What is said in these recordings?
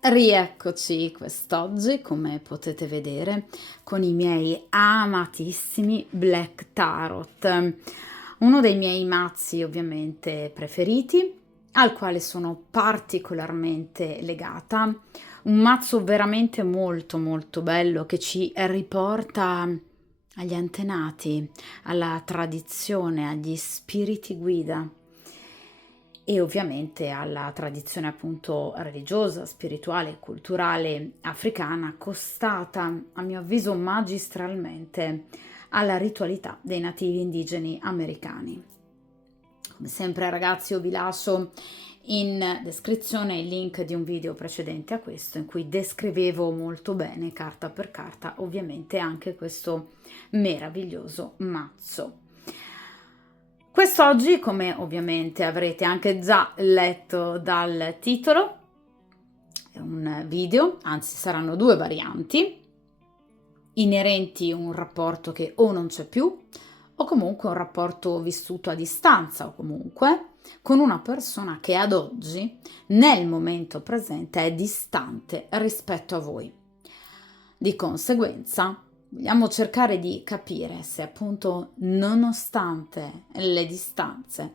Rieccoci quest'oggi, come potete vedere, con i miei amatissimi Black Tarot, uno dei miei mazzi ovviamente preferiti, al quale sono particolarmente legata, un mazzo veramente molto molto bello che ci riporta agli antenati, alla tradizione, agli spiriti guida e ovviamente alla tradizione appunto religiosa, spirituale e culturale africana, accostata a mio avviso magistralmente alla ritualità dei nativi indigeni americani. Come sempre ragazzi, io vi lascio in descrizione il link di un video precedente a questo in cui descrivevo molto bene carta per carta ovviamente anche questo meraviglioso mazzo. Quest'oggi, come ovviamente avrete anche già letto dal titolo, è un video, anzi saranno due varianti, inerenti a un rapporto che o non c'è più, o comunque un rapporto vissuto a distanza, o comunque con una persona che ad oggi, nel momento presente, è distante rispetto a voi. Di conseguenza, vogliamo cercare di capire se appunto nonostante le distanze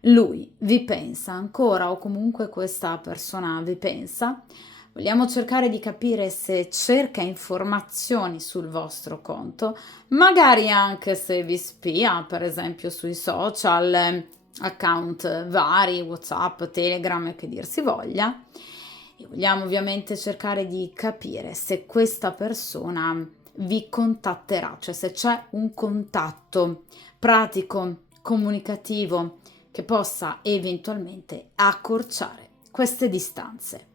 lui vi pensa ancora o comunque questa persona vi pensa. Vogliamo cercare di capire se cerca informazioni sul vostro conto, magari anche se vi spia, per esempio sui social, account vari, WhatsApp, Telegram e che dir si voglia. E vogliamo ovviamente cercare di capire se questa persona vi contatterà, cioè se c'è un contatto pratico, comunicativo che possa eventualmente accorciare queste distanze.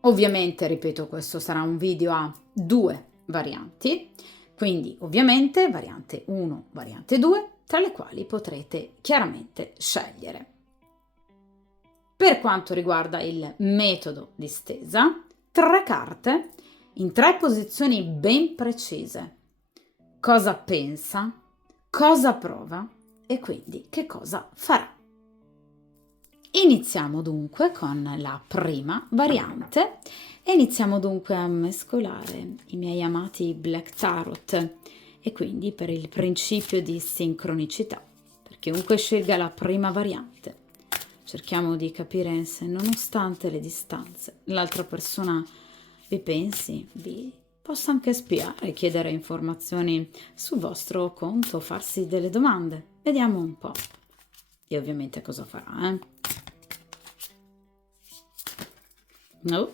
Ovviamente, ripeto, questo sarà un video a due varianti, quindi ovviamente variante 1, variante 2, tra le quali potrete chiaramente scegliere. Per quanto riguarda il metodo di stesa, 3 carte in 3 posizioni ben precise. Cosa pensa, cosa prova e quindi che cosa farà. Iniziamo dunque con la prima variante e iniziamo dunque a mescolare i miei amati Black Tarot e quindi per il principio di sincronicità, per chiunque scelga la prima variante. Cerchiamo di capire se nonostante le distanze l'altra persona vi pensi, vi possa anche spiare, chiedere informazioni sul vostro conto, farsi delle domande. Vediamo un po'. E ovviamente cosa farà, No?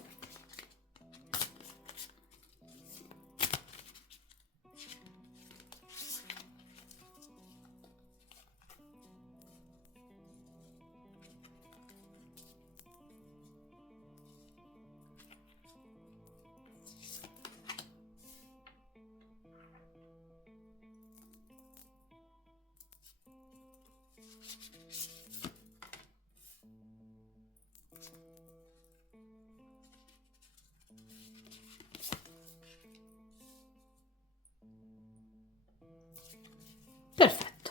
Perfetto.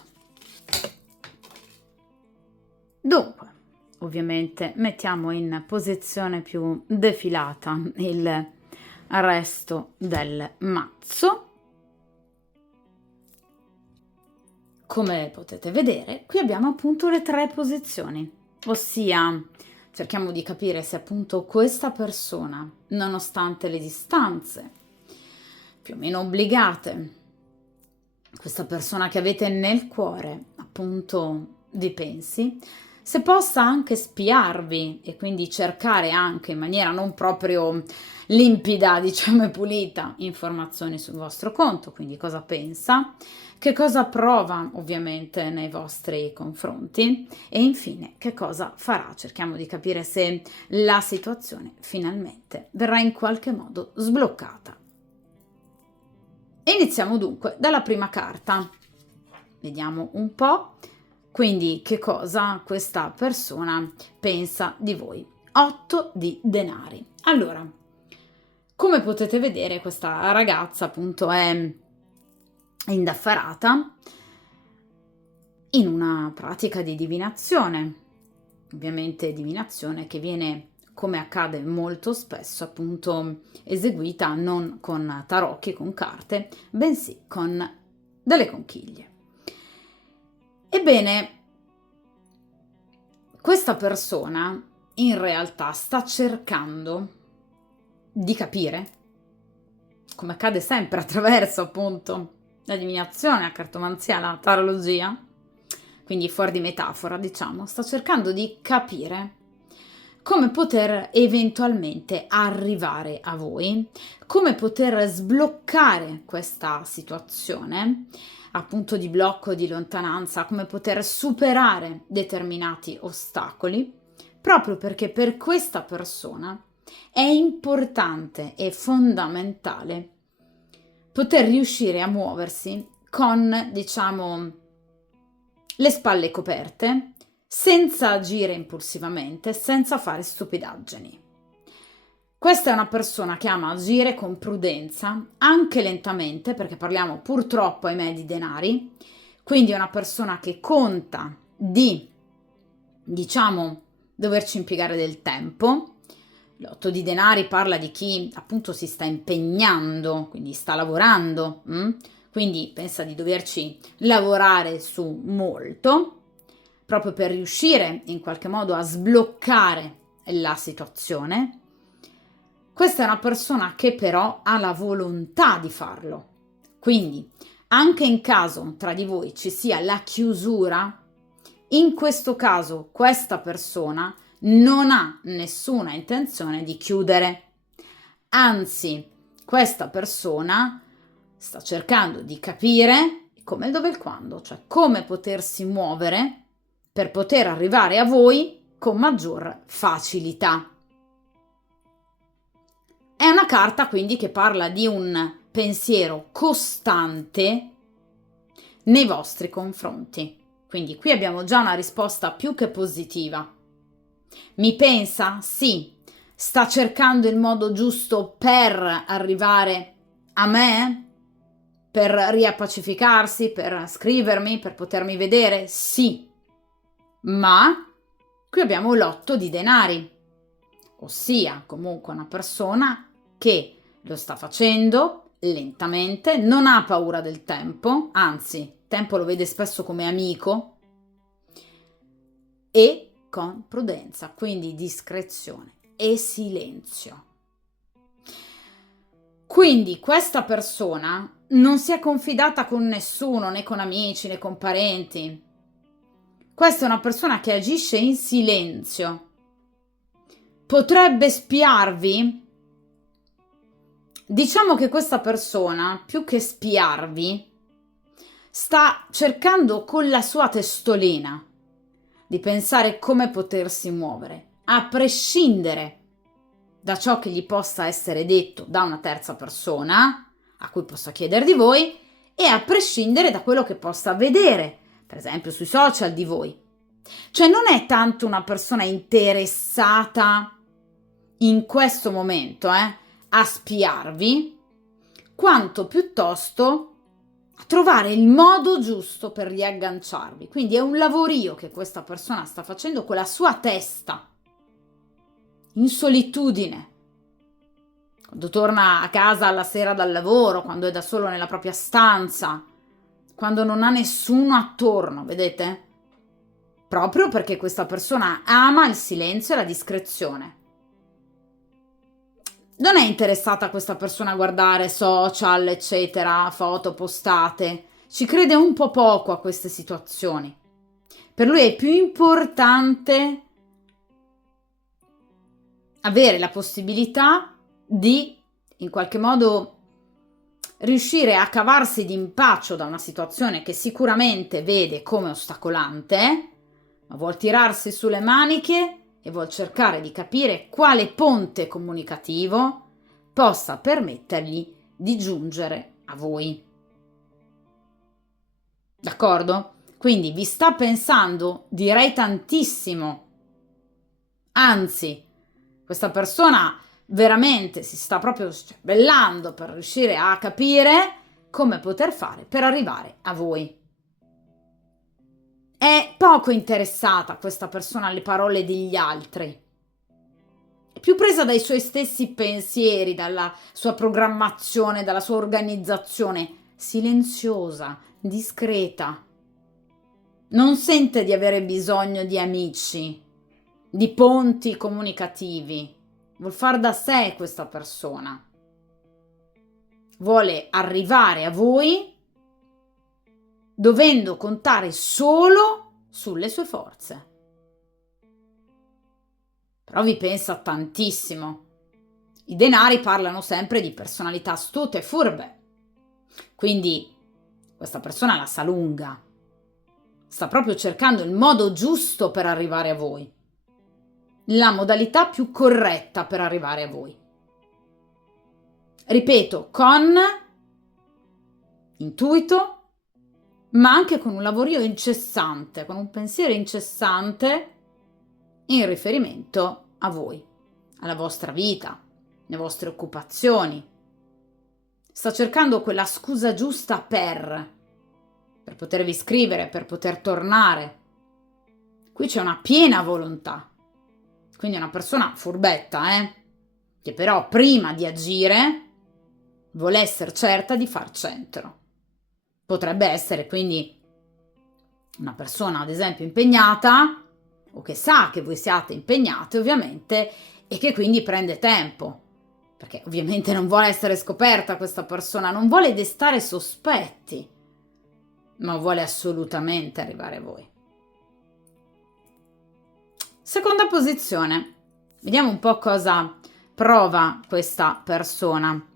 Dunque, ovviamente mettiamo in posizione più defilata il resto del mazzo. Come potete vedere, qui abbiamo appunto le 3 posizioni, ossia cerchiamo di capire se appunto questa persona, nonostante le distanze, più o meno obbligate, questa persona che avete nel cuore, appunto, vi pensi, se possa anche spiarvi e quindi cercare anche in maniera non proprio limpida, diciamo e pulita, informazioni sul vostro conto, quindi cosa pensa, che cosa prova ovviamente nei vostri confronti e infine che cosa farà. Cerchiamo di capire se la situazione finalmente verrà in qualche modo sbloccata. Iniziamo dunque dalla prima carta. Vediamo un po'. Quindi che cosa questa persona pensa di voi? 8 di denari. Allora, come potete vedere questa ragazza appunto è indaffarata in una pratica di divinazione, ovviamente divinazione che viene come accade molto spesso, appunto eseguita non con tarocchi, con carte, bensì con delle conchiglie. Ebbene, questa persona in realtà sta cercando di capire, come accade sempre attraverso appunto la divinazione, la cartomanzia, la tarologia, quindi fuori di metafora, diciamo, sta cercando di capire come poter eventualmente arrivare a voi, come poter sbloccare questa situazione, appunto di blocco, di lontananza, come poter superare determinati ostacoli, proprio perché per questa persona è importante e fondamentale poter riuscire a muoversi con, diciamo, le spalle coperte, senza agire impulsivamente, senza fare stupidaggini. Questa è una persona che ama agire con prudenza, anche lentamente, perché parliamo purtroppo, ahimè, di denari, quindi è una persona che conta di, diciamo, doverci impiegare del tempo. L'otto di denari parla di chi appunto si sta impegnando, quindi sta lavorando, quindi pensa di doverci lavorare su molto, proprio per riuscire in qualche modo a sbloccare la situazione. Questa è una persona che però ha la volontà di farlo, quindi anche in caso tra di voi ci sia la chiusura, in questo caso questa persona non ha nessuna intenzione di chiudere, anzi questa persona sta cercando di capire come il dove e il quando, cioè come potersi muovere per poter arrivare a voi con maggior facilità. È una carta quindi che parla di un pensiero costante nei vostri confronti. Quindi qui abbiamo già una risposta più che positiva. Mi pensa? Sì. Sta cercando il modo giusto per arrivare a me? Per riappacificarsi? Per scrivermi? Per potermi vedere? Sì. Ma qui abbiamo l'otto di denari, ossia comunque una persona che lo sta facendo lentamente, non ha paura del tempo, anzi, il tempo lo vede spesso come amico, e con prudenza, quindi discrezione e silenzio. Quindi questa persona non si è confidata con nessuno, né con amici, né con parenti. Questa è una persona che agisce in silenzio. Potrebbe spiarvi? Diciamo che questa persona, più che spiarvi, sta cercando con la sua testolina di pensare come potersi muovere, a prescindere da ciò che gli possa essere detto da una terza persona, a cui possa chiedere di voi, e a prescindere da quello che possa vedere, per esempio sui social di voi. Cioè non è tanto una persona interessata in questo momento a spiarvi, quanto piuttosto a trovare il modo giusto per riagganciarvi. Quindi è un lavorio che questa persona sta facendo con la sua testa, in solitudine. Quando torna a casa alla sera dal lavoro, quando è da solo nella propria stanza, quando non ha nessuno attorno, vedete? Proprio perché questa persona ama il silenzio e la discrezione. Non è interessata questa persona a guardare social, eccetera, foto postate. Ci crede un po' poco a queste situazioni. Per lui è più importante avere la possibilità di, in qualche modo, riuscire a cavarsi d'impaccio da una situazione che sicuramente vede come ostacolante, ma vuol tirarsi sulle maniche e vuol cercare di capire quale ponte comunicativo possa permettergli di giungere a voi. D'accordo? Quindi vi sta pensando, direi tantissimo. Anzi, questa persona veramente si sta proprio cervellando per riuscire a capire come poter fare per arrivare a voi. È poco interessata questa persona alle parole degli altri. più presa dai suoi stessi pensieri, dalla sua programmazione, dalla sua organizzazione, silenziosa, discreta. Non sente di avere bisogno di amici, di ponti comunicativi. Vuol far da sé questa persona. Vuole arrivare a voi dovendo contare solo sulle sue forze. Però vi pensa tantissimo. I denari parlano sempre di personalità astute e furbe. Quindi questa persona la sa lunga. Sta proprio cercando il modo giusto per arrivare a voi. La modalità più corretta per arrivare a voi. Ripeto, con intuito, ma anche con un lavorio incessante, con un pensiero incessante in riferimento a voi, alla vostra vita, le vostre occupazioni. Sta cercando quella scusa giusta per potervi scrivere, per poter tornare. Qui c'è una piena volontà. Quindi è una persona furbetta, che però prima di agire vuole essere certa di far centro. Potrebbe essere quindi una persona, ad esempio, impegnata, o che sa che voi siate impegnate, ovviamente, e che quindi prende tempo. Perché ovviamente non vuole essere scoperta questa persona, non vuole destare sospetti, ma vuole assolutamente arrivare a voi. Seconda posizione. Vediamo un po' cosa prova questa persona.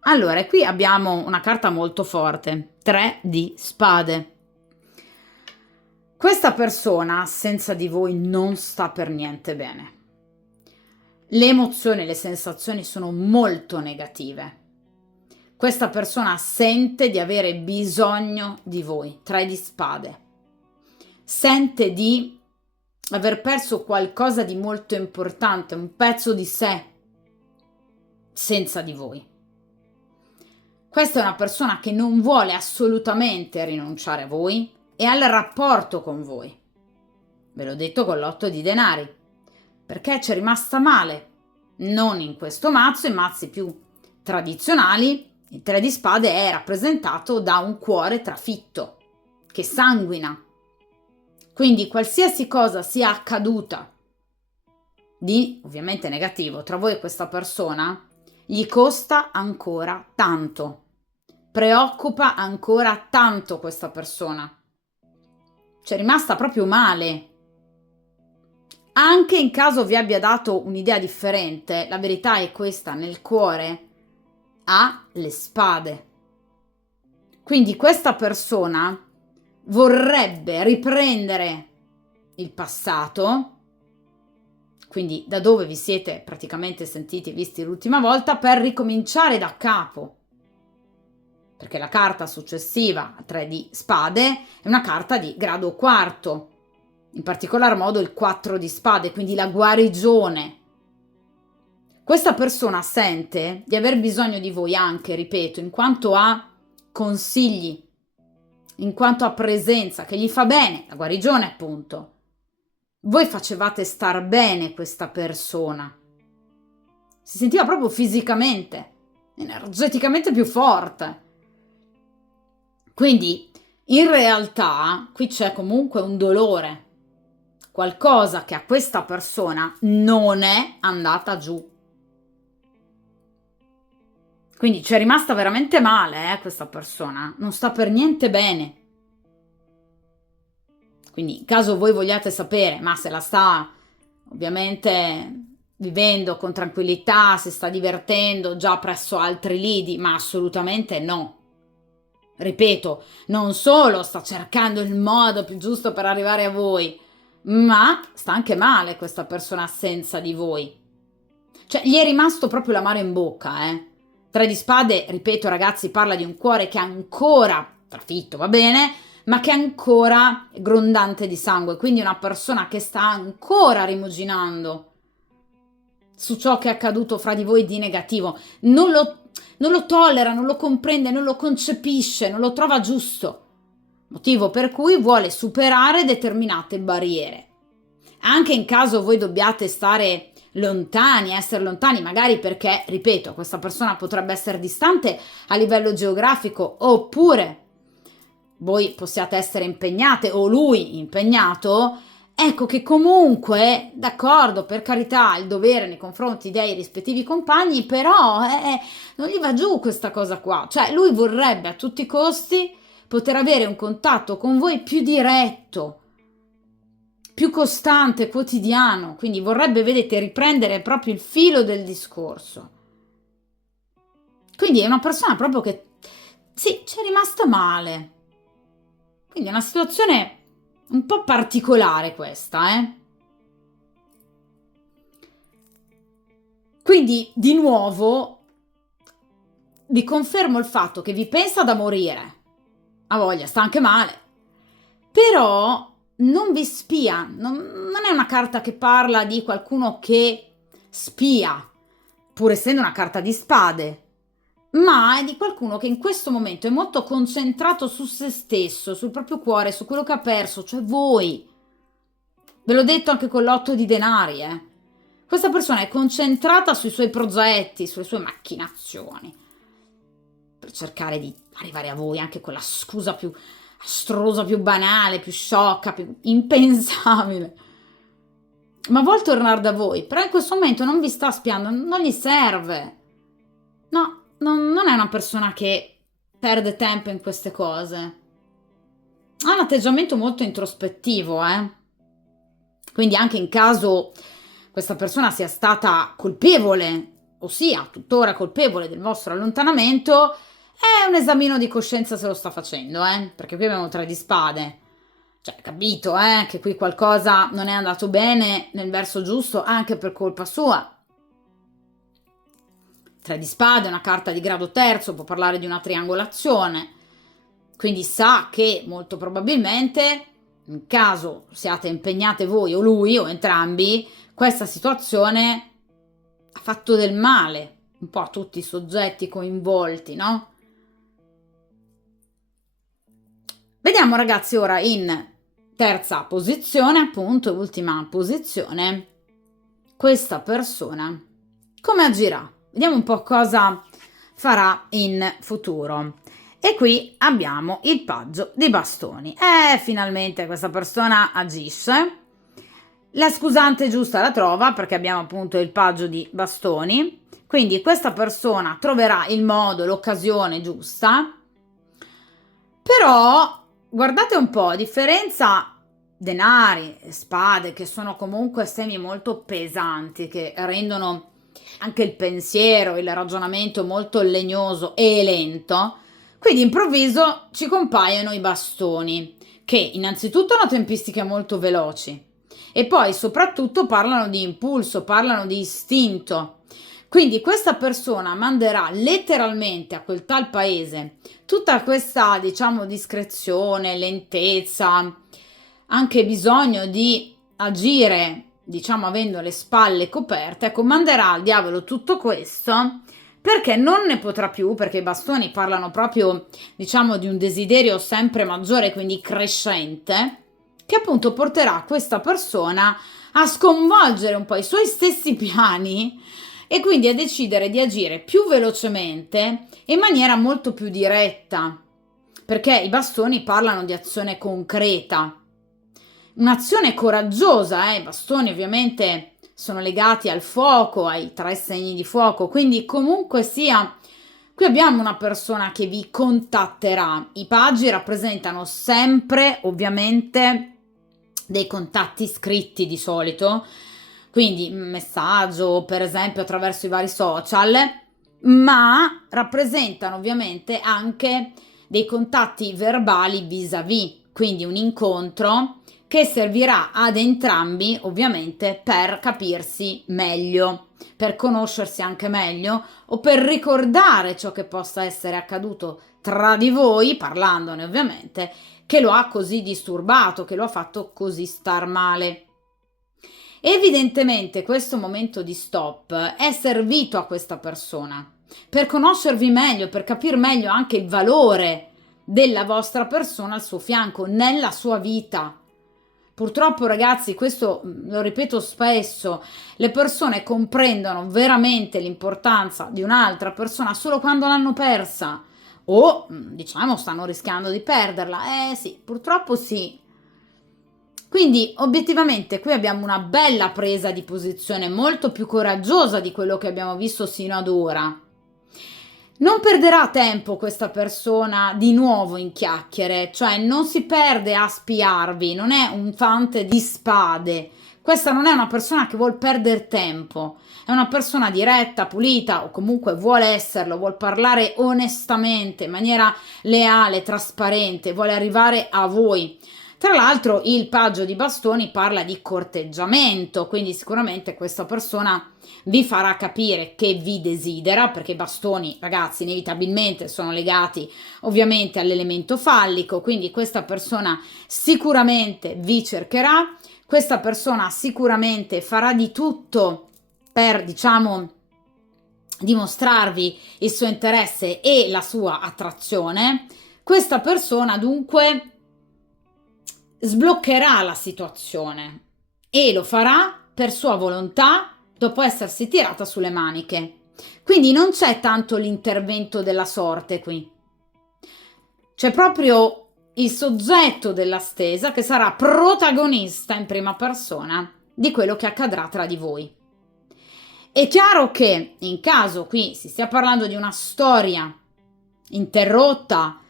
Allora, qui abbiamo una carta molto forte, 3 di spade. Questa persona senza di voi non sta per niente bene. Le emozioni, le sensazioni sono molto negative. Questa persona sente di avere bisogno di voi, 3 di spade. Sente di aver perso qualcosa di molto importante, un pezzo di sé, senza di voi. Questa è una persona che non vuole assolutamente rinunciare a voi e al rapporto con voi. Ve l'ho detto con l'8 di denari, perché c'è rimasta male. Non in questo mazzo, in mazzi più tradizionali, il 3 di spade è rappresentato da un cuore trafitto, che sanguina. Quindi qualsiasi cosa sia accaduta di ovviamente negativo tra voi e questa persona, gli costa ancora tanto, preoccupa ancora tanto questa persona. C'è rimasta proprio male. Anche in caso vi abbia dato un'idea differente, la verità è questa: nel cuore ha le spade. Quindi questa persona vorrebbe riprendere il passato, quindi da dove vi siete praticamente sentiti visti l'ultima volta, per ricominciare da capo. Perché la carta successiva a 3 di spade è una carta di grado quarto, in particolar modo il 4 di spade, quindi la guarigione. Questa persona sente di aver bisogno di voi anche, ripeto, in quanto a consigli, in quanto a presenza, che gli fa bene, la guarigione appunto. Voi facevate star bene questa persona. Si sentiva proprio fisicamente, energeticamente più forte. Quindi in realtà qui c'è comunque un dolore, qualcosa che a questa persona non è andata giù. Quindi c'è rimasta veramente male, questa persona, non sta per niente bene. Quindi in caso voi vogliate sapere, ma se la sta ovviamente vivendo con tranquillità, si sta divertendo già presso altri lidi, ma assolutamente no. Ripeto, non solo sta cercando il modo più giusto per arrivare a voi, ma sta anche male questa persona senza di voi. Cioè, gli è rimasto proprio l'amaro in bocca, 3 di spade, ripeto ragazzi, parla di un cuore che è ancora trafitto, va bene, ma che è ancora grondante di sangue, quindi una persona che sta ancora rimuginando su ciò che è accaduto fra di voi di negativo, non lo tollera, non lo comprende, non lo concepisce, non lo trova giusto, motivo per cui vuole superare determinate barriere. Anche in caso voi dobbiate stare lontani, essere lontani magari perché, ripeto, questa persona potrebbe essere distante a livello geografico, oppure voi possiate essere impegnate o lui impegnato. Ecco che comunque, d'accordo, per carità, il dovere nei confronti dei rispettivi compagni, però non gli va giù questa cosa qua. Cioè, lui vorrebbe a tutti i costi poter avere un contatto con voi più diretto, più costante, quotidiano. Quindi vorrebbe, vedete, riprendere proprio il filo del discorso. Quindi è una persona proprio che, sì, ci è rimasta male. Quindi è una situazione un po' particolare questa, eh? Quindi, di nuovo, vi confermo il fatto che vi pensa da morire. Ha voglia, sta anche male. Però non vi spia. Non è una carta che parla di qualcuno che spia, pur essendo una carta di spade. Ma è di qualcuno che in questo momento è molto concentrato su se stesso, sul proprio cuore, su quello che ha perso, cioè voi. Ve l'ho detto anche con l'8 di denari, eh. Questa persona è concentrata sui suoi progetti, sulle sue macchinazioni, per cercare di arrivare a voi anche con la scusa più astrusa, più banale, più sciocca, più impensabile. Ma vuol tornare da voi, però in questo momento non vi sta spiando, non gli serve. No, non è una persona che perde tempo in queste cose. Ha un atteggiamento molto introspettivo, eh. Quindi anche in caso questa persona sia stata colpevole, o sia tuttora colpevole del vostro allontanamento, è un esamino di coscienza se lo sta facendo, perché qui abbiamo 3 di spade. Cioè, capito, che qui qualcosa non è andato bene nel verso giusto anche per colpa sua. 3 di spade è una carta di grado terzo, può parlare di una triangolazione. Quindi sa che molto probabilmente, in caso siate impegnate voi o lui o entrambi, questa situazione ha fatto del male un po' a tutti i soggetti coinvolti, no? Vediamo ragazzi ora in terza posizione, appunto, ultima posizione, questa persona come agirà? Vediamo un po' cosa farà in futuro. E qui abbiamo il paggio di bastoni. Finalmente questa persona agisce. La scusante giusta la trova perché abbiamo appunto il paggio di bastoni. Quindi questa persona troverà il modo, l'occasione giusta. Però guardate un po', a differenza denari e spade, che sono comunque semi molto pesanti, che rendono anche il pensiero, il ragionamento molto legnoso e lento, qui d'improvviso ci compaiono i bastoni, che innanzitutto hanno tempistiche molto veloci e poi soprattutto parlano di impulso, parlano di istinto. Quindi questa persona manderà letteralmente a quel tal paese tutta questa, diciamo, discrezione, lentezza, anche bisogno di agire, diciamo, avendo le spalle coperte. Ecco, manderà al diavolo tutto questo perché non ne potrà più, perché i bastoni parlano proprio, diciamo, di un desiderio sempre maggiore, quindi crescente, che appunto porterà questa persona a sconvolgere un po' i suoi stessi piani e quindi a decidere di agire più velocemente e in maniera molto più diretta, perché i bastoni parlano di azione concreta, un'azione coraggiosa. I bastoni ovviamente sono legati al fuoco, ai 3 segni di fuoco, quindi comunque sia, qui abbiamo una persona che vi contatterà. I paggi rappresentano sempre ovviamente dei contatti scritti di solito, quindi un messaggio per esempio attraverso i vari social, ma rappresentano ovviamente anche dei contatti verbali vis-à-vis, quindi un incontro che servirà ad entrambi ovviamente per capirsi meglio, per conoscersi anche meglio o per ricordare ciò che possa essere accaduto tra di voi, parlandone ovviamente, che lo ha così disturbato, che lo ha fatto così star male. Evidentemente questo momento di stop è servito a questa persona per conoscervi meglio, per capire meglio anche il valore della vostra persona al suo fianco, nella sua vita. Purtroppo ragazzi, questo lo ripeto spesso, le persone comprendono veramente l'importanza di un'altra persona solo quando l'hanno persa o diciamo stanno rischiando di perderla. Sì, purtroppo sì. Quindi obiettivamente qui abbiamo una bella presa di posizione, molto più coraggiosa di quello che abbiamo visto sino ad ora. Non perderà tempo questa persona di nuovo in chiacchiere, cioè non si perde a spiarvi, non è un fante di spade. Questa non è una persona che vuol perdere tempo, è una persona diretta, pulita o comunque vuole esserlo, vuol parlare onestamente, in maniera leale, trasparente, vuole arrivare a voi. Tra l'altro il paggio di bastoni parla di corteggiamento, quindi sicuramente questa persona vi farà capire che vi desidera, perché i bastoni, ragazzi, inevitabilmente sono legati ovviamente all'elemento fallico, quindi questa persona sicuramente vi cercherà, questa persona sicuramente farà di tutto per, diciamo, dimostrarvi il suo interesse e la sua attrazione. Questa persona dunque sbloccherà la situazione e lo farà per sua volontà dopo essersi tirata sulle maniche. Quindi non c'è tanto l'intervento della sorte qui. C'è proprio il soggetto della stesa che sarà protagonista in prima persona di quello che accadrà tra di voi. È chiaro che in caso qui si stia parlando di una storia interrotta,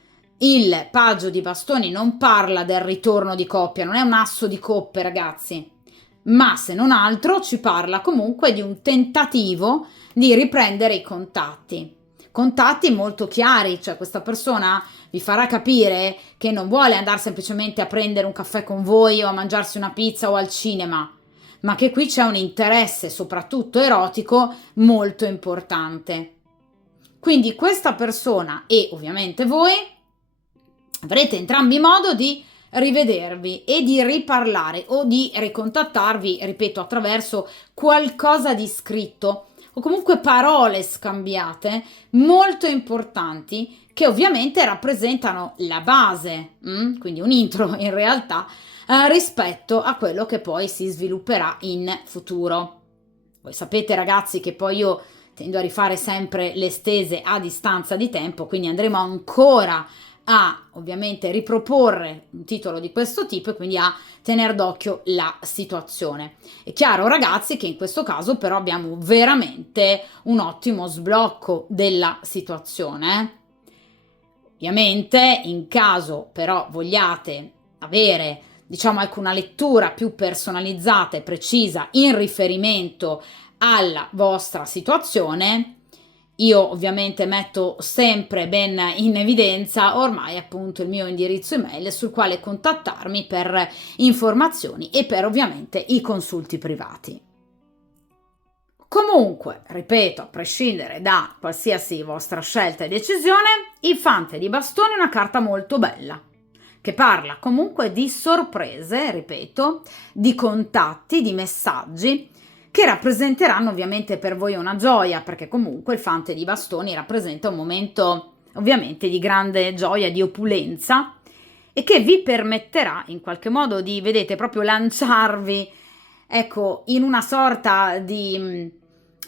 il paggio di bastoni non parla del ritorno di coppia, non è un asso di coppe, ragazzi, ma se non altro ci parla comunque di un tentativo di riprendere i contatti molto chiari, cioè questa persona vi farà capire che non vuole andare semplicemente a prendere un caffè con voi o a mangiarsi una pizza o al cinema, ma che qui c'è un interesse soprattutto erotico molto importante. Quindi questa persona e ovviamente voi avrete entrambi modo di rivedervi e di riparlare o di ricontattarvi, ripeto, attraverso qualcosa di scritto o comunque parole scambiate molto importanti che ovviamente rappresentano la base, quindi un intro in realtà rispetto a quello che poi si svilupperà in futuro. Voi sapete ragazzi che poi io tendo a rifare sempre le stese a distanza di tempo, quindi andremo ancora a ovviamente riproporre un titolo di questo tipo e quindi a tenere d'occhio la situazione. È chiaro ragazzi che in questo caso però abbiamo veramente un ottimo sblocco della situazione. Ovviamente in caso però vogliate avere diciamo ecco una lettura più personalizzata e precisa in riferimento alla vostra situazione, io ovviamente metto sempre ben in evidenza ormai appunto il mio indirizzo email sul quale contattarmi per informazioni e per ovviamente i consulti privati. Comunque, ripeto, a prescindere da qualsiasi vostra scelta e decisione, il fante di bastoni è una carta molto bella, che parla comunque di sorprese, ripeto, di contatti, di messaggi, che rappresenteranno ovviamente per voi una gioia, perché comunque il fante di bastoni rappresenta un momento ovviamente di grande gioia, di opulenza, e che vi permetterà in qualche modo di, vedete, proprio lanciarvi, ecco, in una sorta di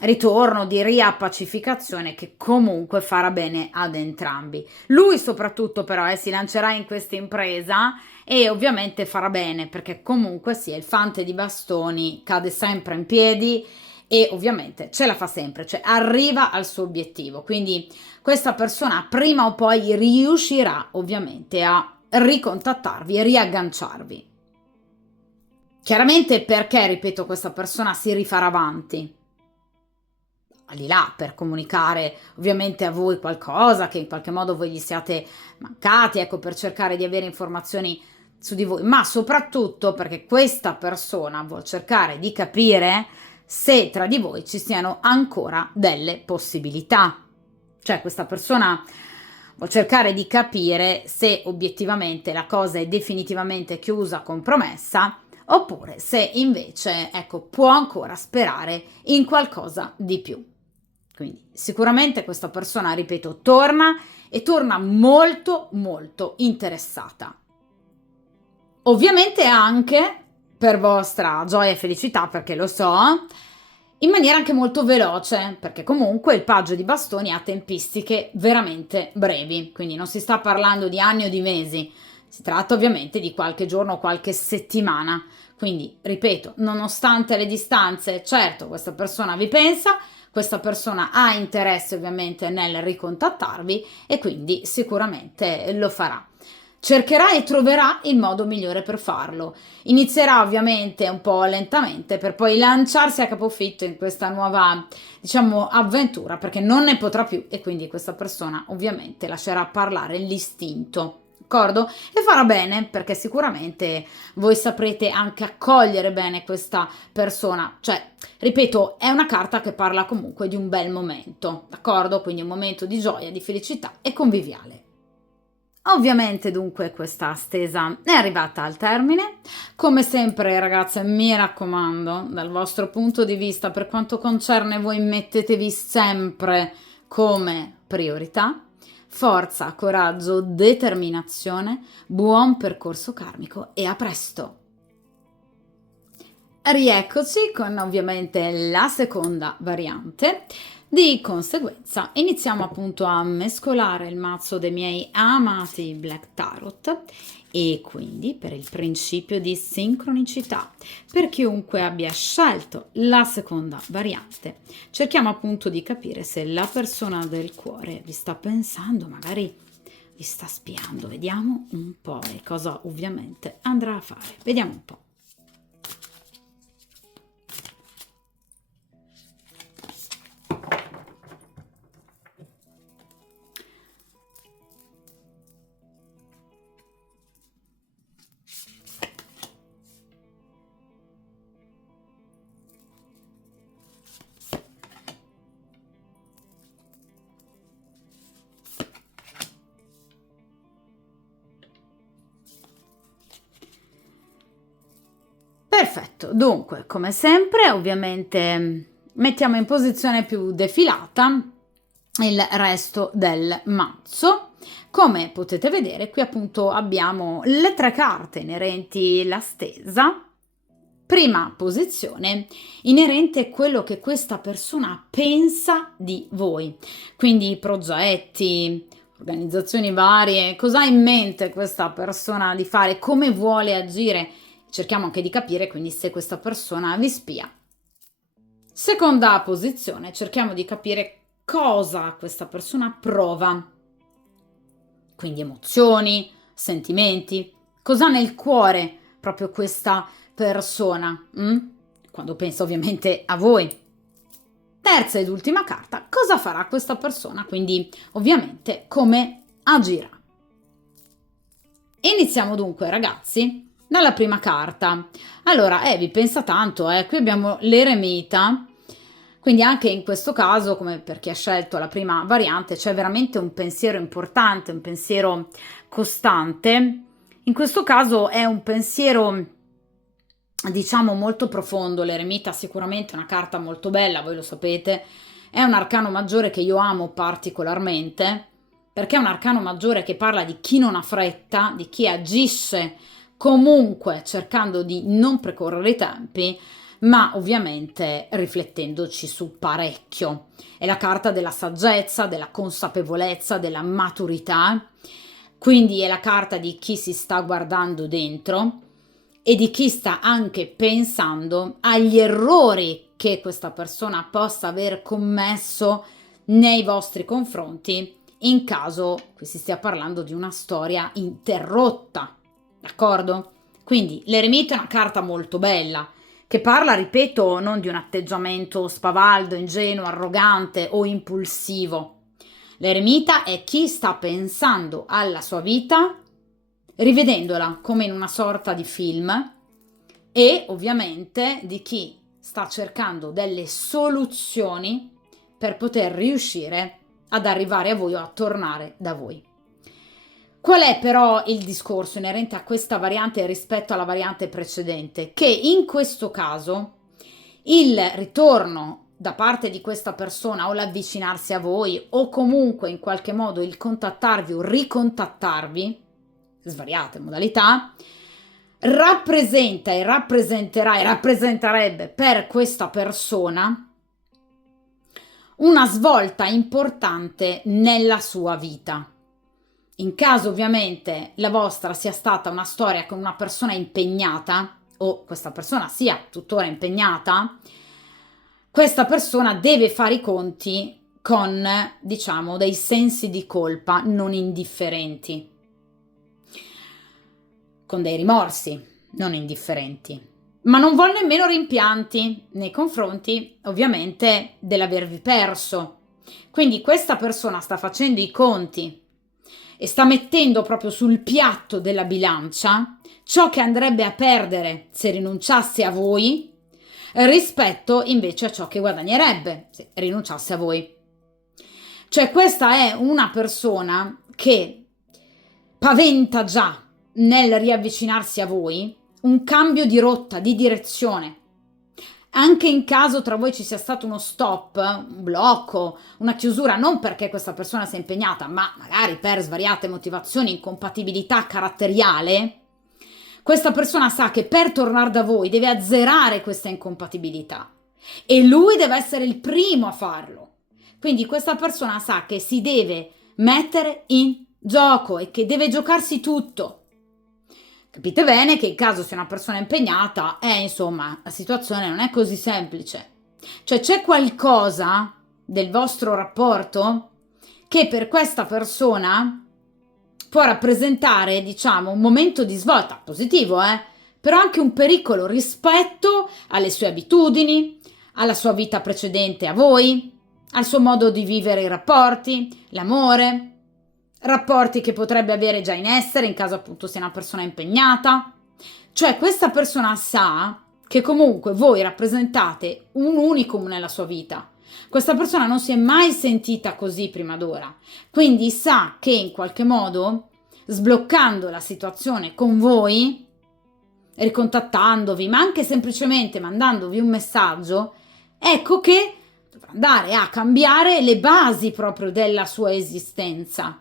ritorno, di riappacificazione che comunque farà bene ad entrambi. Lui soprattutto però si lancerà in questa impresa e ovviamente farà bene perché comunque sia il fante di bastoni cade sempre in piedi e ovviamente ce la fa sempre, cioè arriva al suo obiettivo. Quindi questa persona prima o poi riuscirà ovviamente a ricontattarvi e riagganciarvi. Chiaramente perché, ripeto, questa persona si rifarà avanti al di là per comunicare ovviamente a voi qualcosa che in qualche modo voi gli siate mancati, ecco, per cercare di avere informazioni su di voi, ma soprattutto perché questa persona vuol cercare di capire se tra di voi ci siano ancora delle possibilità. Cioè questa persona vuol cercare di capire se obiettivamente la cosa è definitivamente chiusa, compromessa, oppure se invece, ecco, può ancora sperare in qualcosa di più. Quindi sicuramente questa persona, ripeto, torna e torna molto molto interessata. Ovviamente anche per vostra gioia e felicità, perché lo so, in maniera anche molto veloce, perché comunque il paggio di bastoni ha tempistiche veramente brevi, quindi non si sta parlando di anni o di mesi, si tratta ovviamente di qualche giorno o qualche settimana. Quindi, ripeto, nonostante le distanze, certo, questa persona vi pensa, questa persona ha interesse ovviamente nel ricontattarvi e quindi sicuramente lo farà. Cercherà e troverà il modo migliore per farlo. Inizierà ovviamente un po' lentamente per poi lanciarsi a capofitto in questa nuova, diciamo, avventura, perché non ne potrà più e quindi questa persona ovviamente lascerà parlare l'istinto. D'accordo? E farà bene perché sicuramente voi saprete anche accogliere bene questa persona. Cioè, ripeto, è una carta che parla comunque di un bel momento, d'accordo? Quindi un momento di gioia, di felicità e conviviale. Ovviamente dunque questa stesa è arrivata al termine. Come sempre ragazze mi raccomando, dal vostro punto di vista per quanto concerne voi mettetevi sempre come priorità. Forza, coraggio, determinazione, buon percorso karmico e a presto! Rieccoci con ovviamente la seconda variante. Di conseguenza iniziamo appunto a mescolare il mazzo dei miei amati Black Tarot e quindi per il principio di sincronicità, per chiunque abbia scelto la seconda variante, cerchiamo appunto di capire se la persona del cuore vi sta pensando, magari vi sta spiando. Vediamo un po' e cosa ovviamente andrà a fare. Vediamo un po'. Perfetto, dunque, come sempre, ovviamente mettiamo in posizione più defilata il resto del mazzo. Come potete vedere, qui appunto abbiamo le 3 carte inerenti alla stesa. Prima posizione, inerente a quello che questa persona pensa di voi, quindi progetti, organizzazioni varie, cosa ha in mente questa persona di fare, come vuole agire. Cerchiamo anche di capire quindi se questa persona vi spia. Seconda posizione, cerchiamo di capire cosa questa persona prova, quindi emozioni, sentimenti, cosa ha nel cuore proprio questa persona, quando pensa ovviamente a voi. Terza ed ultima carta, cosa farà questa persona, quindi ovviamente come agirà. Iniziamo dunque ragazzi dalla prima carta. Allora, vi pensa tanto, qui abbiamo l'eremita, quindi anche in questo caso, come per chi ha scelto la prima variante, c'è veramente un pensiero importante, un pensiero costante. In questo caso è un pensiero, diciamo, molto profondo. L'eremita sicuramente è una carta molto bella, voi lo sapete, è un arcano maggiore che io amo particolarmente, perché è un arcano maggiore che parla di chi non ha fretta, di chi agisce comunque cercando di non precorrere i tempi, ma ovviamente riflettendoci su parecchio. È la carta della saggezza, della consapevolezza, della maturità, quindi è la carta di chi si sta guardando dentro e di chi sta anche pensando agli errori che questa persona possa aver commesso nei vostri confronti in caso qui si stia parlando di una storia interrotta, d'accordo? Quindi l'eremita è una carta molto bella che parla, ripeto, non di un atteggiamento spavaldo, ingenuo, arrogante o impulsivo. L'eremita è chi sta pensando alla sua vita, rivedendola come in una sorta di film, e ovviamente di chi sta cercando delle soluzioni per poter riuscire ad arrivare a voi o a tornare da voi. Qual è però il discorso inerente a questa variante rispetto alla variante precedente? Che in questo caso il ritorno da parte di questa persona o l'avvicinarsi a voi o comunque in qualche modo il contattarvi o ricontattarvi, svariate modalità, rappresenta e rappresenterà e rappresenterebbe per questa persona una svolta importante nella sua vita. In caso ovviamente la vostra sia stata una storia con una persona impegnata, o questa persona sia tuttora impegnata, questa persona deve fare i conti con, diciamo, dei sensi di colpa non indifferenti, con dei rimorsi non indifferenti, ma non vuole nemmeno rimpianti nei confronti, ovviamente, dell'avervi perso. Quindi questa persona sta facendo i conti e sta mettendo proprio sul piatto della bilancia ciò che andrebbe a perdere se rinunciasse a voi rispetto invece a ciò che guadagnerebbe se rinunciasse a voi. Cioè questa è una persona che paventa già nel riavvicinarsi a voi un cambio di rotta, di direzione. Anche in caso tra voi ci sia stato uno stop, un blocco, una chiusura, non perché questa persona sia impegnata, ma magari per svariate motivazioni, incompatibilità caratteriale, questa persona sa che per tornare da voi deve azzerare questa incompatibilità e lui deve essere il primo a farlo. Quindi questa persona sa che si deve mettere in gioco e che deve giocarsi tutto. Capite bene che in caso sia una persona impegnata, insomma, la situazione non è così semplice. Cioè c'è qualcosa del vostro rapporto che per questa persona può rappresentare, diciamo, un momento di svolta, positivo, però anche un pericolo rispetto alle sue abitudini, alla sua vita precedente a voi, al suo modo di vivere i rapporti, l'amore, rapporti che potrebbe avere già in essere in caso appunto sia una persona impegnata. Cioè questa persona sa che comunque voi rappresentate un unicum nella sua vita. Questa persona non si è mai sentita così prima d'ora, quindi sa che in qualche modo, sbloccando la situazione con voi, ricontattandovi, ma anche semplicemente mandandovi un messaggio, ecco che dovrà andare a cambiare le basi proprio della sua esistenza.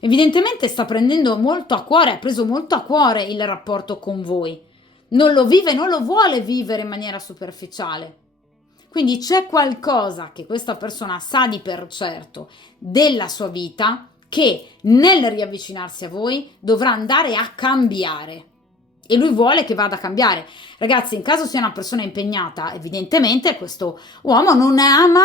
Evidentemente sta prendendo molto a cuore, ha preso molto a cuore il rapporto con voi. Non lo vive, non lo vuole vivere in maniera superficiale. Quindi c'è qualcosa che questa persona sa di per certo della sua vita che nel riavvicinarsi a voi dovrà andare a cambiare. E lui vuole che vada a cambiare. Ragazzi, in caso sia una persona impegnata, evidentemente questo uomo non ama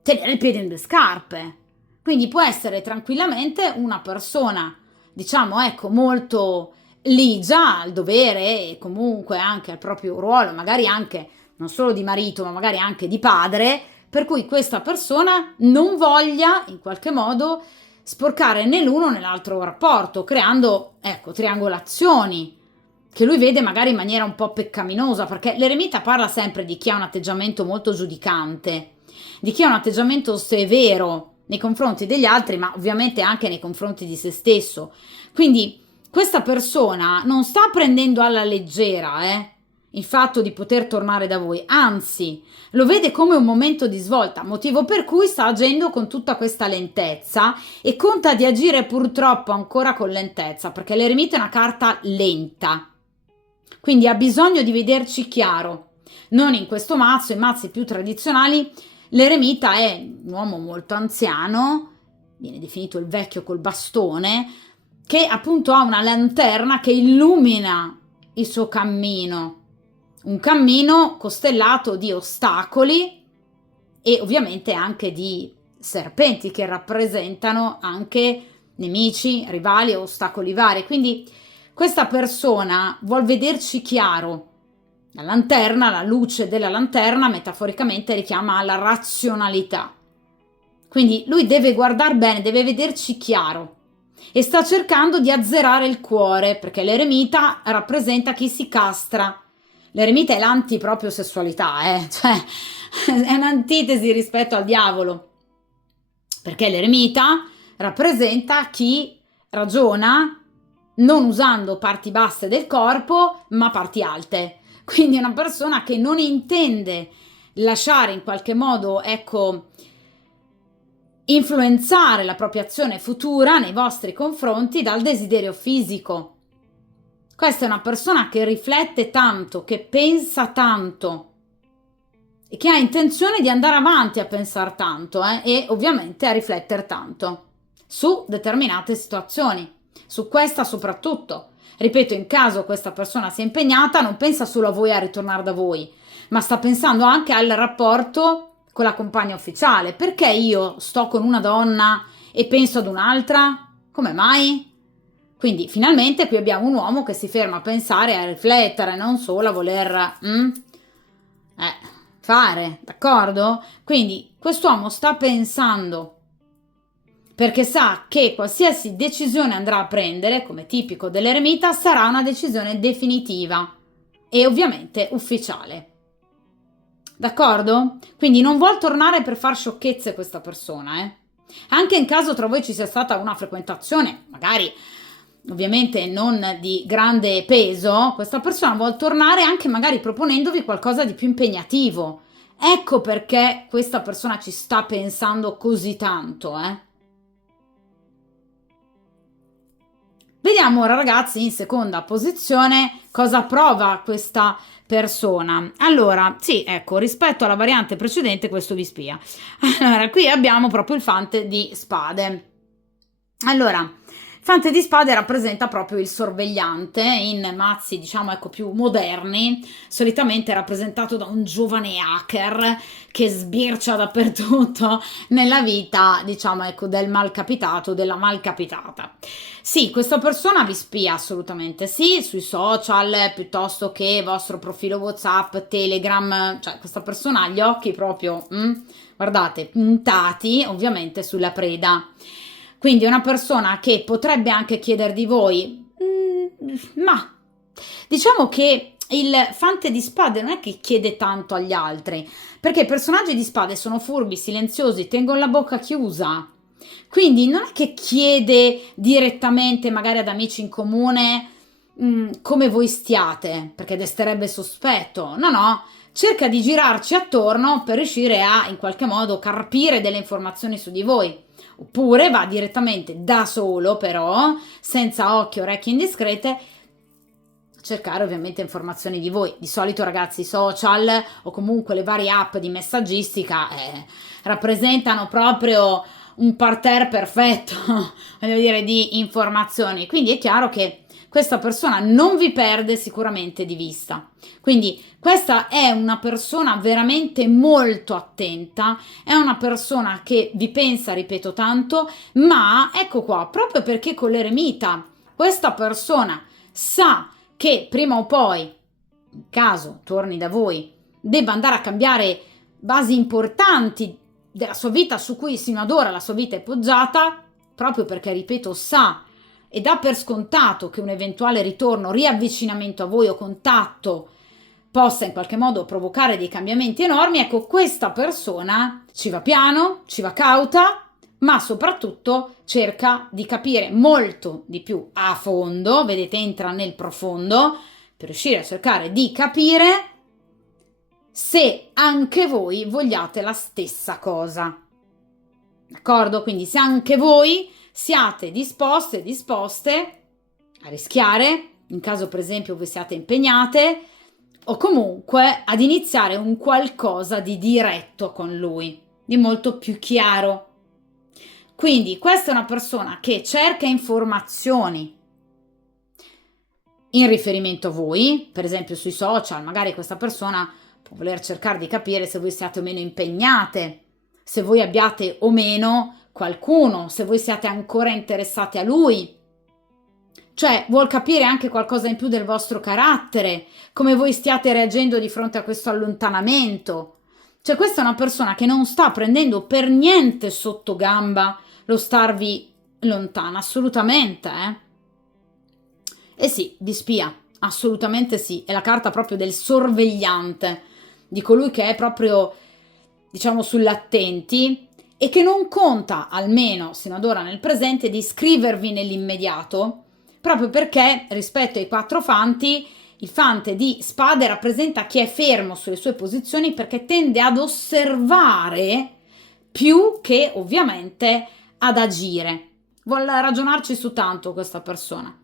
tenere il piede nelle scarpe. Quindi può essere tranquillamente una persona, diciamo, ecco, molto ligia al dovere e comunque anche al proprio ruolo, magari anche non solo di marito, ma magari anche di padre, per cui questa persona non voglia in qualche modo sporcare né l'uno né l'altro rapporto, creando, ecco, triangolazioni che lui vede magari in maniera un po' peccaminosa, perché l'eremita parla sempre di chi ha un atteggiamento molto giudicante, di chi ha un atteggiamento severo nei confronti degli altri, ma ovviamente anche nei confronti di se stesso. Quindi questa persona non sta prendendo alla leggera il fatto di poter tornare da voi, anzi lo vede come un momento di svolta, motivo per cui sta agendo con tutta questa lentezza e conta di agire purtroppo ancora con lentezza, perché l'eremita è una carta lenta, quindi ha bisogno di vederci chiaro. Non in questo mazzo, in mazzi più tradizionali l'eremita è un uomo molto anziano, viene definito il vecchio col bastone, che appunto ha una lanterna che illumina il suo cammino, un cammino costellato di ostacoli e ovviamente anche di serpenti che rappresentano anche nemici, rivali o ostacoli vari. Quindi questa persona vuol vederci chiaro. La lanterna, la luce della lanterna metaforicamente richiama alla razionalità. Quindi lui deve guardare bene, deve vederci chiaro e sta cercando di azzerare il cuore, perché l'eremita rappresenta chi si castra. L'eremita è l'anti proprio sessualità, cioè è un'antitesi rispetto al diavolo, perché l'eremita rappresenta chi ragiona non usando parti basse del corpo, ma parti alte. Quindi è una persona che non intende lasciare in qualche modo, ecco, influenzare la propria azione futura nei vostri confronti dal desiderio fisico. Questa è una persona che riflette tanto, che pensa tanto e che ha intenzione di andare avanti a pensare tanto e ovviamente a riflettere tanto su determinate situazioni, su questa soprattutto. Ripeto, in caso questa persona sia impegnata, non pensa solo a voi a ritornare da voi, ma sta pensando anche al rapporto con la compagna ufficiale. Perché io sto con una donna e penso ad un'altra? Come mai? Quindi finalmente qui abbiamo un uomo che si ferma a pensare, a riflettere, non solo a voler fare, d'accordo? Quindi quest'uomo sta pensando perché sa che qualsiasi decisione andrà a prendere, come tipico dell'eremita, sarà una decisione definitiva e ovviamente ufficiale. D'accordo? Quindi non vuol tornare per far sciocchezze questa persona, Anche in caso tra voi ci sia stata una frequentazione, magari ovviamente non di grande peso, questa persona vuol tornare anche magari proponendovi qualcosa di più impegnativo. Ecco perché questa persona ci sta pensando così tanto, Vediamo ora ragazzi in seconda posizione cosa prova questa persona. Allora, sì, ecco, rispetto alla variante precedente questo vi spia. Allora, qui abbiamo proprio il fante di spade. Allora, il fante di spade rappresenta proprio il sorvegliante in mazzi, diciamo, ecco, più moderni, solitamente rappresentato da un giovane hacker che sbircia dappertutto nella vita, diciamo, ecco, del malcapitato, della malcapitata. Sì, questa persona vi spia assolutamente, sì, sui social, piuttosto che vostro profilo WhatsApp, Telegram, cioè questa persona ha gli occhi proprio, guardate, puntati ovviamente sulla preda. Quindi è una persona che potrebbe anche chiedere di voi, ma diciamo che il fante di spade non è che chiede tanto agli altri, perché i personaggi di spade sono furbi, silenziosi, tengono la bocca chiusa. Quindi non è che chiede direttamente magari ad amici in comune come voi stiate, perché desterebbe sospetto. No, no, cerca di girarci attorno per riuscire a in qualche modo carpire delle informazioni su di voi. Oppure va direttamente da solo, però, senza occhi o orecchie indiscrete, cercare ovviamente informazioni di voi. Di solito ragazzi i social o comunque le varie app di messaggistica rappresentano proprio un parterre perfetto, voglio dire, di informazioni. Quindi è chiaro che questa persona non vi perde sicuramente di vista. Quindi questa è una persona veramente molto attenta, è una persona che vi pensa, ripeto tanto, ma ecco qua, proprio perché con l'eremita questa persona sa che prima o poi, in caso torni da voi, debba andare a cambiare basi importanti della sua vita su cui sino ad ora la sua vita è poggiata, proprio perché, ripeto, sa e dà per scontato che un eventuale ritorno, riavvicinamento a voi o contatto possa in qualche modo provocare dei cambiamenti enormi, ecco, questa persona ci va piano, ci va cauta, ma soprattutto cerca di capire molto di più a fondo, vedete, entra nel profondo, per riuscire a cercare di capire se anche voi vogliate la stessa cosa. D'accordo? Quindi se anche voi siate disposte a rischiare, in caso per esempio voi siate impegnate, o comunque ad iniziare un qualcosa di diretto con lui, di molto più chiaro. Quindi questa è una persona che cerca informazioni in riferimento a voi, per esempio sui social, magari questa persona può voler cercare di capire se voi siate o meno impegnate, se voi abbiate o meno qualcuno, se voi siate ancora interessati a lui. Cioè, vuol capire anche qualcosa in più del vostro carattere, come voi stiate reagendo di fronte a questo allontanamento. Cioè, questa è una persona che non sta prendendo per niente sotto gamba lo starvi lontana, assolutamente, E sì, vi spia, assolutamente sì, è la carta proprio del sorvegliante, di colui che è proprio, diciamo, sull'attenti e che non conta, almeno sino ad ora nel presente, di scrivervi nell'immediato, proprio perché rispetto ai quattro fanti il fante di spade rappresenta chi è fermo sulle sue posizioni perché tende ad osservare più che ovviamente ad agire. Vuole ragionarci su tanto questa persona.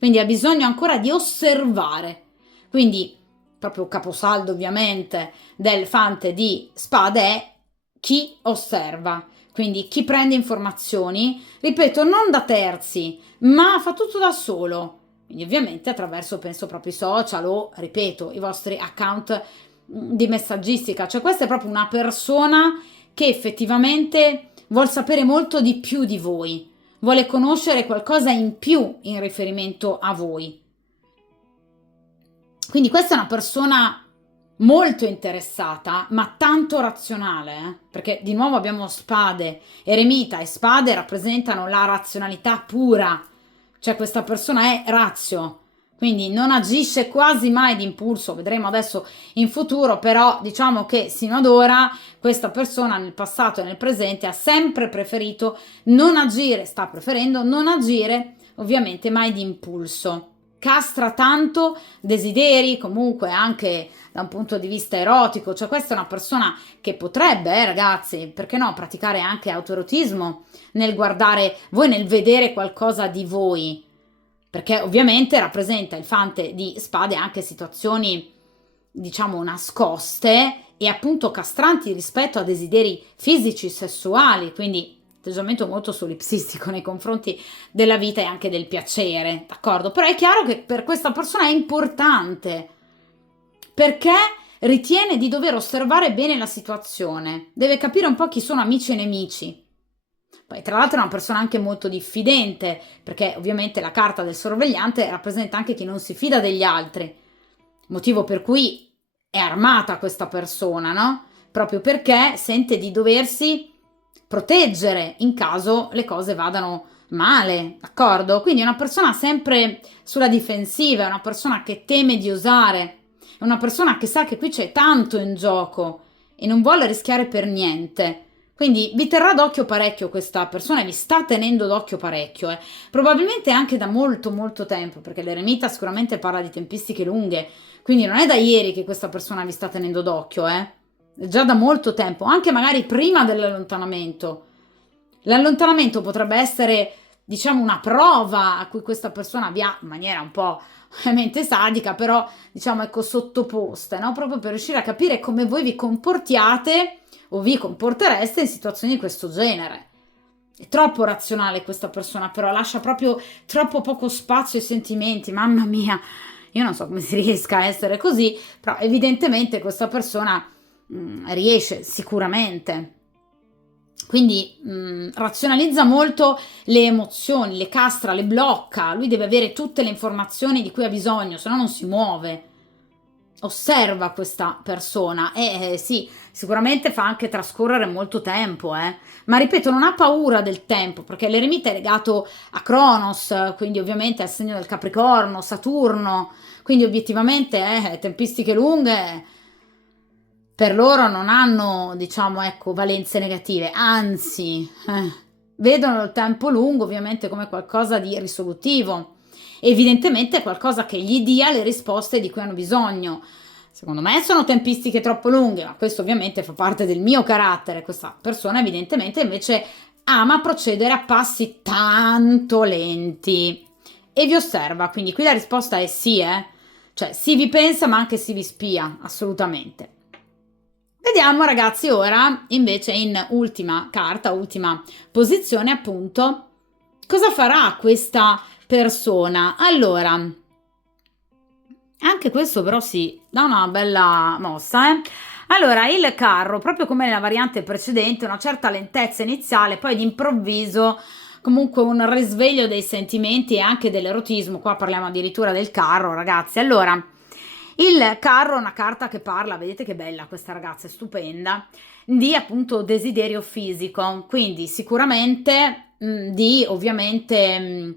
quindi ha bisogno ancora di osservare. Quindi proprio caposaldo ovviamente del fante di spade è chi osserva, quindi chi prende informazioni, ripeto, non da terzi, ma fa tutto da solo. Quindi ovviamente attraverso, penso, proprio i social o, ripeto, i vostri account di messaggistica. Cioè questa è proprio una persona che effettivamente vuol sapere molto di più di voi, vuole conoscere qualcosa in più in riferimento a voi. Quindi questa è una persona molto interessata, ma tanto razionale, perché di nuovo abbiamo spade, eremita e spade rappresentano la razionalità pura, cioè questa persona è razio, quindi non agisce quasi mai d'impulso, vedremo adesso in futuro, però diciamo che sino ad ora questa persona nel passato e nel presente ha sempre preferito non agire, sta preferendo non agire ovviamente mai d'impulso. Castra tanto desideri, comunque anche da un punto di vista erotico, cioè questa è una persona che potrebbe, ragazzi, perché no, praticare anche autoerotismo nel guardare voi, nel vedere qualcosa di voi, perché ovviamente rappresenta il fante di spade anche situazioni, diciamo, nascoste e appunto castranti rispetto a desideri fisici, sessuali, quindi atteggiamento molto solipsistico nei confronti della vita e anche del piacere, d'accordo? Però è chiaro che per questa persona è importante, perché ritiene di dover osservare bene la situazione, deve capire un po' chi sono amici e nemici. Poi tra l'altro è una persona anche molto diffidente, perché ovviamente la carta del sorvegliante rappresenta anche chi non si fida degli altri, motivo per cui è armata questa persona, no? Proprio perché sente di doversi proteggere in caso le cose vadano male, d'accordo? Quindi è una persona sempre sulla difensiva, è una persona che teme di osare, è una persona che sa che qui c'è tanto in gioco e non vuole rischiare per niente. Quindi vi terrà d'occhio parecchio questa persona e vi sta tenendo d'occhio parecchio, probabilmente anche da molto molto tempo, perché l'eremita sicuramente parla di tempistiche lunghe, quindi non è da ieri che questa persona vi sta tenendo d'occhio, già da molto tempo, anche magari prima dell'allontanamento. L'allontanamento potrebbe essere, diciamo, una prova a cui questa persona vi ha in maniera un po' ovviamente sadica, però diciamo ecco sottoposta, no? Proprio per riuscire a capire come voi vi comportiate o vi comportereste in situazioni di questo genere. È troppo razionale questa persona, però lascia proprio troppo poco spazio ai sentimenti, mamma mia. Io non so come si riesca a essere così, però evidentemente questa persona riesce sicuramente. Quindi razionalizza molto le emozioni, le castra, le blocca. Lui deve avere tutte le informazioni di cui ha bisogno, se no non si muove. Osserva questa persona e sì, sicuramente fa anche trascorrere molto tempo, ma ripeto, non ha paura del tempo perché l'eremita è legato a Cronos, quindi ovviamente al segno del Capricorno, Saturno, quindi obiettivamente tempistiche lunghe per loro non hanno, diciamo, ecco, valenze negative, anzi, vedono il tempo lungo ovviamente come qualcosa di risolutivo. Evidentemente è qualcosa che gli dia le risposte di cui hanno bisogno. Secondo me sono tempistiche troppo lunghe, ma questo ovviamente fa parte del mio carattere. Questa persona evidentemente invece ama procedere a passi tanto lenti e vi osserva, quindi qui la risposta è sì, cioè sì vi pensa ma anche sì vi spia, assolutamente. Vediamo ragazzi ora invece in ultima carta, ultima posizione appunto, cosa farà questa persona. Allora, anche questo però si dà una bella mossa, Allora, il carro, proprio come nella variante precedente, una certa lentezza iniziale, poi d'improvviso comunque un risveglio dei sentimenti e anche dell'erotismo. Qua parliamo addirittura del carro, ragazzi. Allora, il carro è una carta che parla, vedete che bella questa ragazza, è stupenda, di appunto desiderio fisico, quindi sicuramente di ovviamente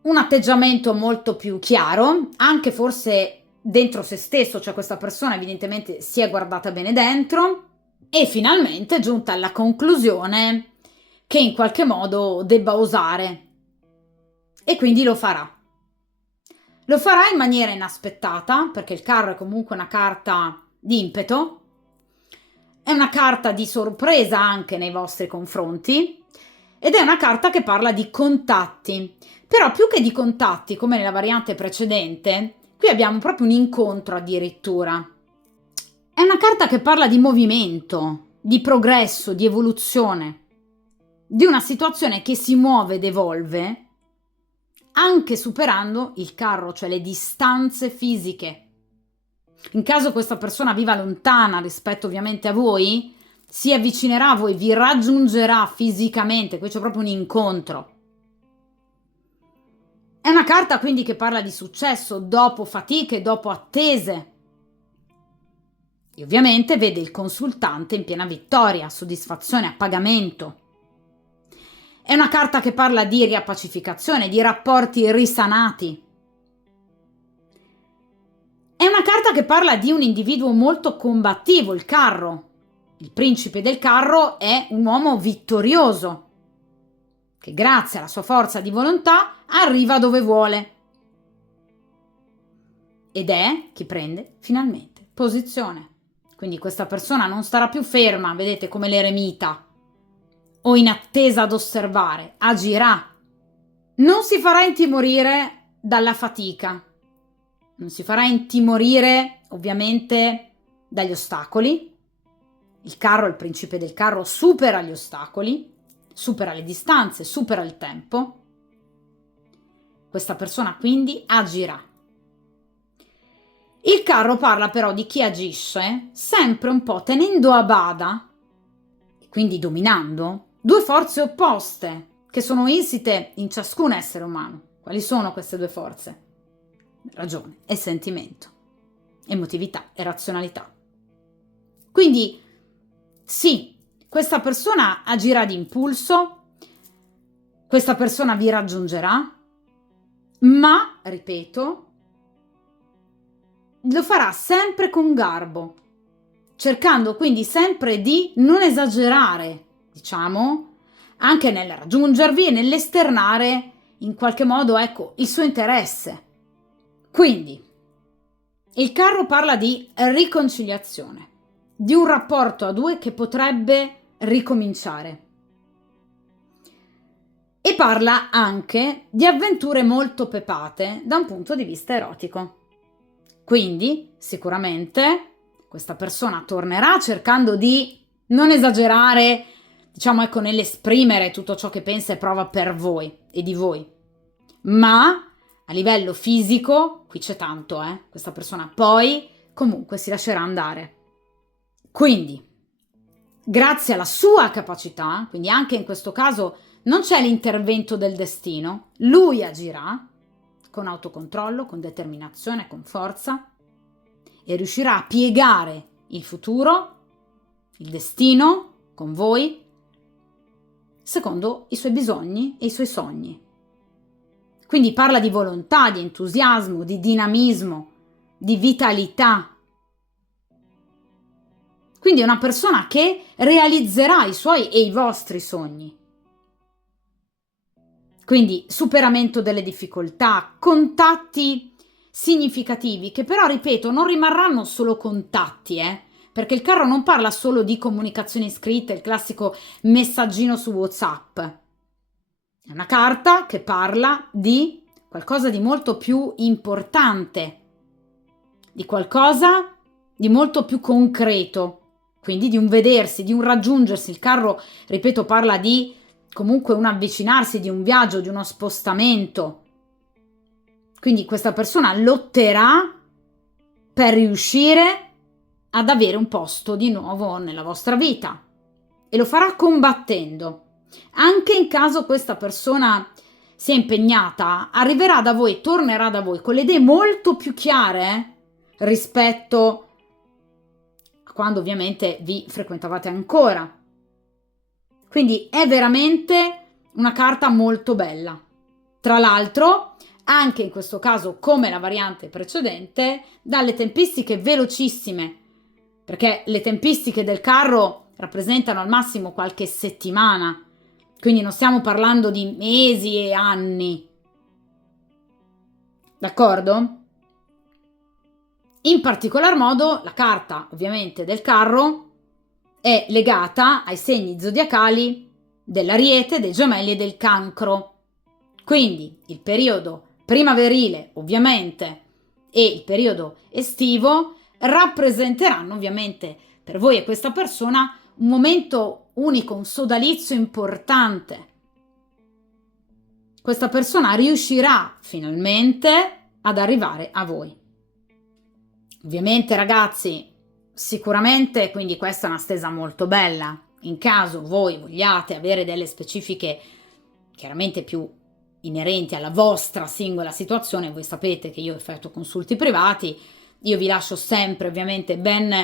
un atteggiamento molto più chiaro, anche forse dentro se stesso, cioè questa persona evidentemente si è guardata bene dentro e finalmente è giunta alla conclusione che in qualche modo debba osare e quindi lo farà. Lo farà in maniera inaspettata, perché il carro è comunque una carta di impeto, è una carta di sorpresa anche nei vostri confronti ed è una carta che parla di contatti, però più che di contatti, come nella variante precedente, qui abbiamo proprio un incontro addirittura. È una carta che parla di movimento, di progresso, di evoluzione, di una situazione che si muove ed evolve anche superando il carro, cioè le distanze fisiche. In caso questa persona viva lontana rispetto ovviamente a voi, si avvicinerà a voi, vi raggiungerà fisicamente, qui c'è proprio un incontro. È una carta quindi che parla di successo dopo fatiche, dopo attese. E ovviamente vede il consultante in piena vittoria, soddisfazione, appagamento. È una carta che parla di riappacificazione, di rapporti risanati. È una carta che parla di un individuo molto combattivo, il carro. Il principe del carro è un uomo vittorioso, che grazie alla sua forza di volontà arriva dove vuole. Ed è chi prende finalmente posizione. Quindi questa persona non starà più ferma, vedete, come l'eremita, o in attesa ad osservare, agirà. Non si farà intimorire dalla fatica, non si farà intimorire ovviamente dagli ostacoli. Il carro, il principe del carro, supera gli ostacoli, supera le distanze, supera il tempo. Questa persona quindi agirà. Il carro parla però di chi agisce sempre un po' tenendo a bada, e quindi dominando, due forze opposte che sono insite in ciascun essere umano. Quali sono queste due forze? Ragione e sentimento, emotività e razionalità. Quindi sì, questa persona agirà di impulso, questa persona vi raggiungerà, ma, ripeto, lo farà sempre con garbo, cercando quindi sempre di non esagerare, diciamo, anche nel raggiungervi e nell'esternare in qualche modo, ecco, il suo interesse. Quindi, il carro parla di riconciliazione, di un rapporto a due che potrebbe ricominciare. E parla anche di avventure molto pepate da un punto di vista erotico. Quindi, sicuramente, questa persona tornerà cercando di non esagerare, diciamo, ecco, nell'esprimere tutto ciò che pensa e prova per voi e di voi. Ma a livello fisico, qui c'è tanto, questa persona poi comunque si lascerà andare. Quindi, grazie alla sua capacità, quindi anche in questo caso non c'è l'intervento del destino, lui agirà con autocontrollo, con determinazione, con forza e riuscirà a piegare il futuro, il destino con voi, secondo i suoi bisogni e i suoi sogni. Quindi parla di volontà, di entusiasmo, di dinamismo, di vitalità. Quindi è una persona che realizzerà i suoi e i vostri sogni. Quindi superamento delle difficoltà, contatti significativi che però, ripeto, non rimarranno solo contatti, perché il carro non parla solo di comunicazioni scritte, il classico messaggino su WhatsApp. È una carta che parla di qualcosa di molto più importante, di qualcosa di molto più concreto, quindi di un vedersi, di un raggiungersi. Il carro, ripeto, parla di comunque un avvicinarsi, di un viaggio, di uno spostamento. Quindi questa persona lotterà per riuscire ad avere un posto di nuovo nella vostra vita e lo farà combattendo. Anche in caso questa persona sia impegnata, arriverà da voi, tornerà da voi con le idee molto più chiare rispetto a quando ovviamente vi frequentavate ancora. Quindi è veramente una carta molto bella. Tra l'altro, anche in questo caso, come la variante precedente, dalle tempistiche velocissime, perché le tempistiche del carro rappresentano al massimo qualche settimana, quindi non stiamo parlando di mesi e anni. D'accordo? In particolar modo la carta, ovviamente, del carro è legata ai segni zodiacali dell'Ariete, dei Gemelli e del Cancro. Quindi il periodo primaverile, ovviamente, e il periodo estivo rappresenteranno ovviamente per voi e questa persona un momento unico, un sodalizio importante. Questa persona riuscirà finalmente ad arrivare a voi. Ovviamente, ragazzi, sicuramente, quindi questa è una stesa molto bella. In caso voi vogliate avere delle specifiche chiaramente più inerenti alla vostra singola situazione, voi sapete che io effettuo consulti privati, io vi lascio sempre ovviamente ben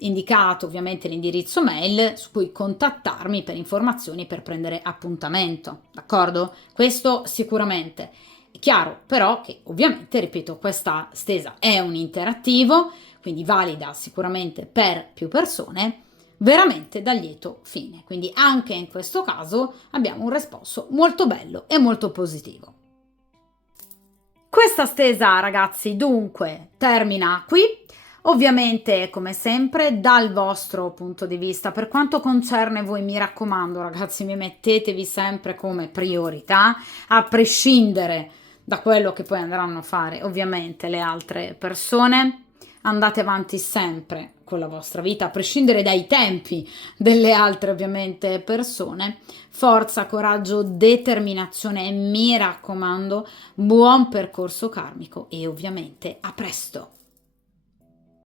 indicato ovviamente l'indirizzo mail su cui contattarmi per informazioni per prendere appuntamento, d'accordo? Questo sicuramente. È chiaro però che ovviamente, ripeto, questa stesa è un interattivo, quindi valida sicuramente per più persone, veramente da lieto fine. Quindi anche in questo caso abbiamo un risposto molto bello e molto positivo. Questa stesa, ragazzi, dunque termina qui. Ovviamente, come sempre, dal vostro punto di vista, per quanto concerne voi, mi raccomando, ragazzi, mi mettetevi sempre come priorità, a prescindere da quello che poi andranno a fare, ovviamente, le altre persone. Andate avanti sempre con la vostra vita, a prescindere dai tempi delle altre, ovviamente, persone. Forza, coraggio, determinazione e mi raccomando, buon percorso karmico e ovviamente a presto!